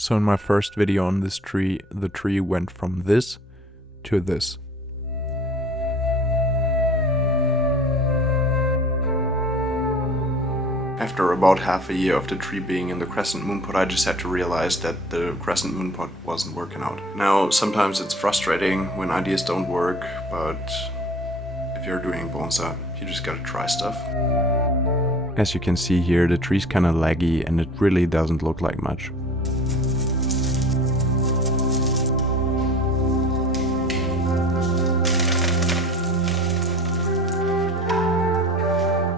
So in my first video on this tree, the tree went from this to this. After about half a year of the tree being in the crescent moon pot, I just had to realize that the crescent moon pot wasn't working out. Now, sometimes it's frustrating when ideas don't work, but if you're doing bonsai, you just gotta try stuff. As you can see here, the tree's kinda laggy and it really doesn't look like much.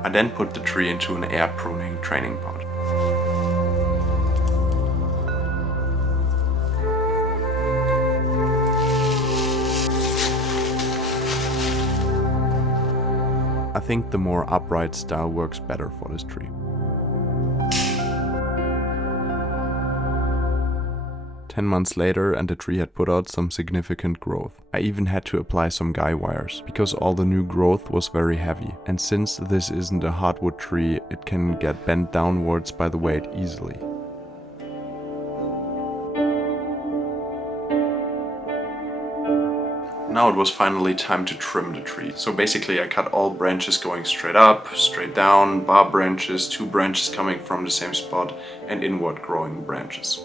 I then put the tree into an air pruning training pot. I think the more upright style works better for this tree. 10 months later and the tree had put out some significant growth. I even had to apply some guy wires because all the new growth was very heavy. And since this isn't a hardwood tree, it can get bent downwards by the weight easily. Now it was finally time to trim the tree. So basically I cut all branches going straight up, straight down, bar branches, 2 branches coming from the same spot, and inward growing branches.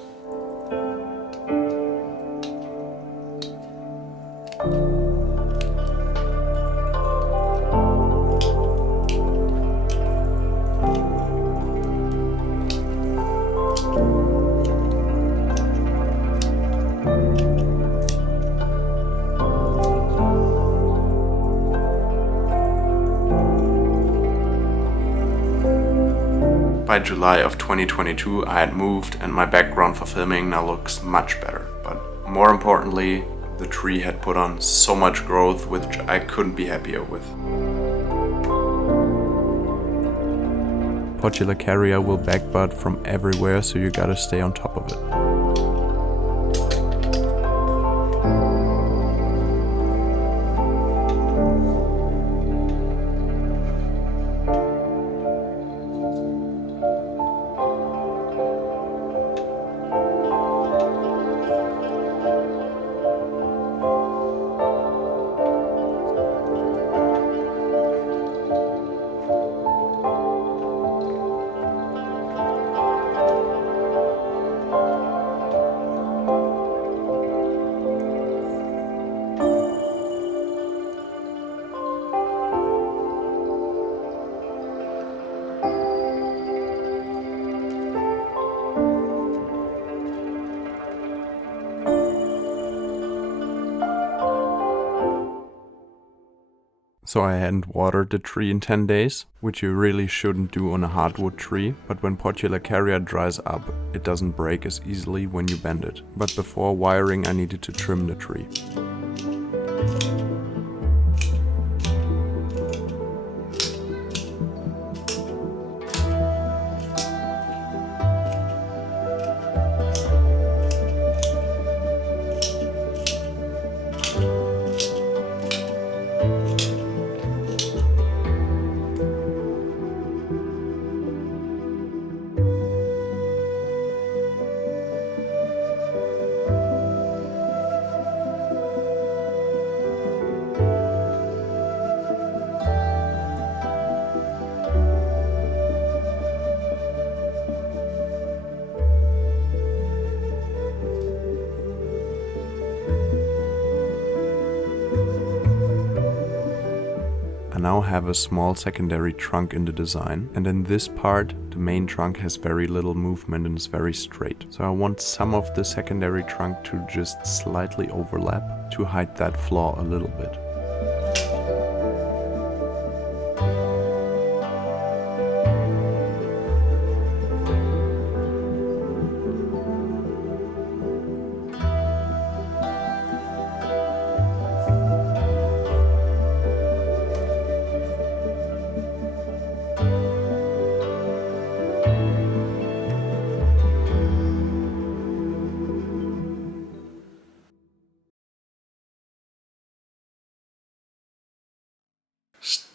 By July of 2022 I had moved and my background for filming now looks much better. But more importantly, the tree had put on so much growth which I couldn't be happier with. Portulacaria will backbud from everywhere, so you gotta stay on top of it. So I hadn't watered the tree in 10 days, which you really shouldn't do on a hardwood tree, but when Portulacaria dries up, it doesn't break as easily when you bend it. But before wiring I needed to trim the tree. I now have a small secondary trunk in the design, and in this part the main trunk has very little movement and is very straight. So I want some of the secondary trunk to just slightly overlap to hide that flaw a little bit.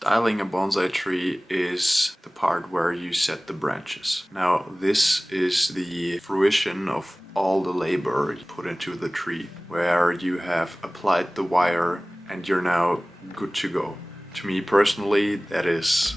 Styling a bonsai tree is the part where you set the branches. Now, this is the fruition of all the labor you put into the tree, where you have applied the wire and you're now good to go. To me personally, that is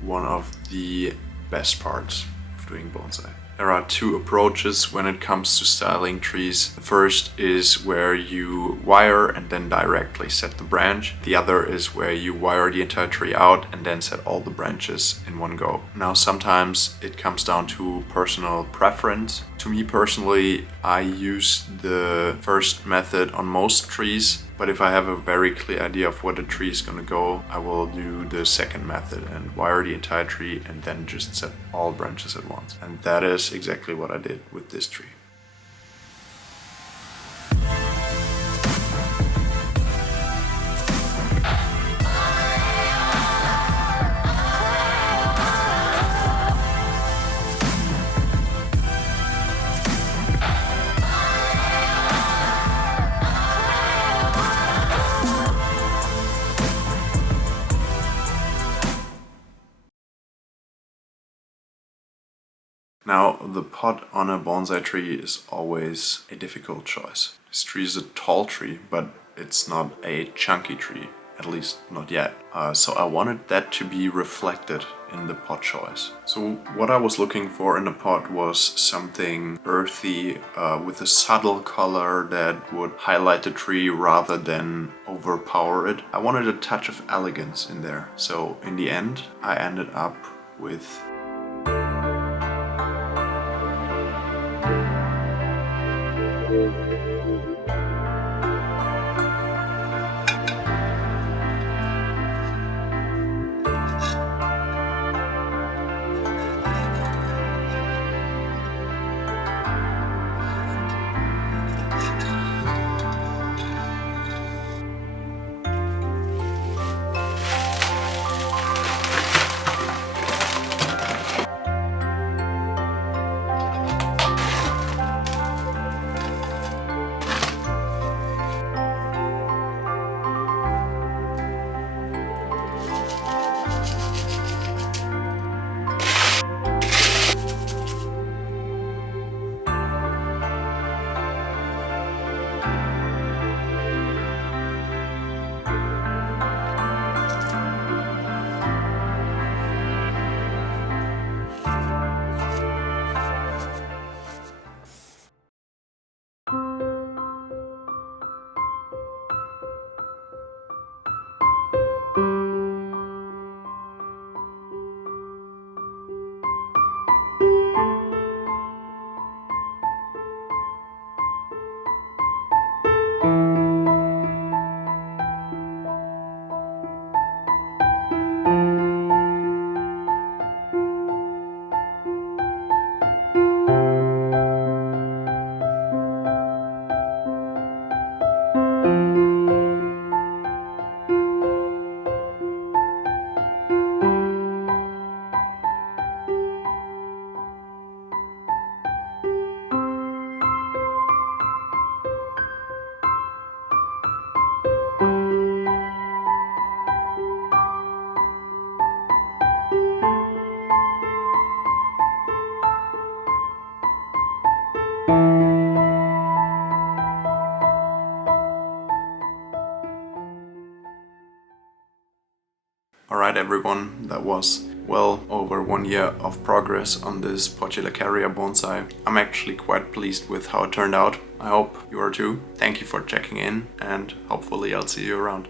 one of the best parts of doing bonsai. There are two approaches when it comes to styling trees. The first is where you wire and then directly set the branch. The other is where you wire the entire tree out and then set all the branches in one go. Now, sometimes it comes down to personal preference. To me personally, I use the first method on most trees, but if I have a very clear idea of where the tree is gonna go, I will do the second method and wire the entire tree and then just set all branches at once. And that is exactly what I did with this tree. Now, the pot on a bonsai tree is always a difficult choice. This tree is a tall tree, but it's not a chunky tree, at least not yet. So I wanted that to be reflected in the pot choice. So what I was looking for in a pot was something earthy with a subtle color that would highlight the tree rather than overpower it. I wanted a touch of elegance in there. So in the end, I ended up with Alright everyone, that was well over 1 year of progress on this Portulacaria Bonsai. I'm actually quite pleased with how it turned out. I hope you are too. Thank you for checking in and hopefully I'll see you around.